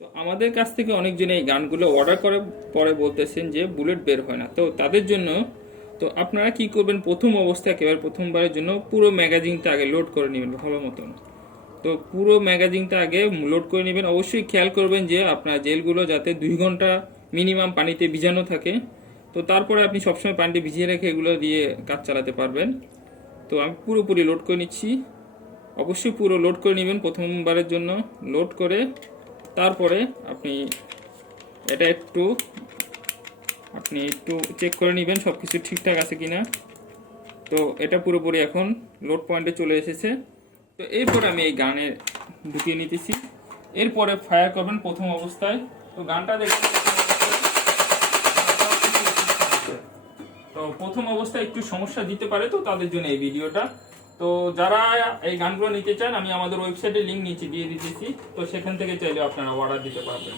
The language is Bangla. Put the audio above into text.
তো আমাদের কাছ থেকে অনেকজন এই গানগুলো অর্ডার করে পরে বলতেছেন যে বুলেট বের হয় না, তো তাদের জন্য তো আপনারা কি করবেন, প্রথম অবস্থায় একেবারে প্রথমবারের জন্য পুরো ম্যাগাজিনটা আগে লোড করে নেবেন ভালো মতন। তো পুরো ম্যাগাজিনটা আগে লোড করে নেবেন। অবশ্যই খেয়াল করবেন যে আপনার জেলগুলো যাতে 2 ঘন্টা মিনিমাম পানিতে ভিজানো থাকে। তো তারপরে আপনি সবসময় পানিতে ভিজিয়ে রেখে এগুলো দিয়ে কাজ চালাতে পারবেন। তো আমি পুরোপুরি লোড করে নিচ্ছি। অবশ্যই পুরো লোড করে নেবেন প্রথমবারের জন্য। লোড করে তারপরে আপনি এটা একটু চেক করে নেবেন সব কিছু ঠিকঠাক আছে কিনা। তো এটা পুরোপুরি এখন লোড পয়েন্টে চলে এসেছে। তো এরপরে আমি এই গানে ঢুকিয়ে নিতেছি। এরপরে ফায়ার করবেন প্রথম অবস্থায়। তো গানটা দেখবেন তো প্রথম অবস্থায় একটু সমস্যা দিতে পারে, তো তাদের জন্য এই ভিডিওটা। তো যারা এই গানগুলো নিতে চান আমি আমাদের ওয়েবসাইটে লিঙ্ক নিচে দিয়ে দিতেছি, তো সেখান থেকে চাইলে আপনারা অর্ডার দিতে পারবেন।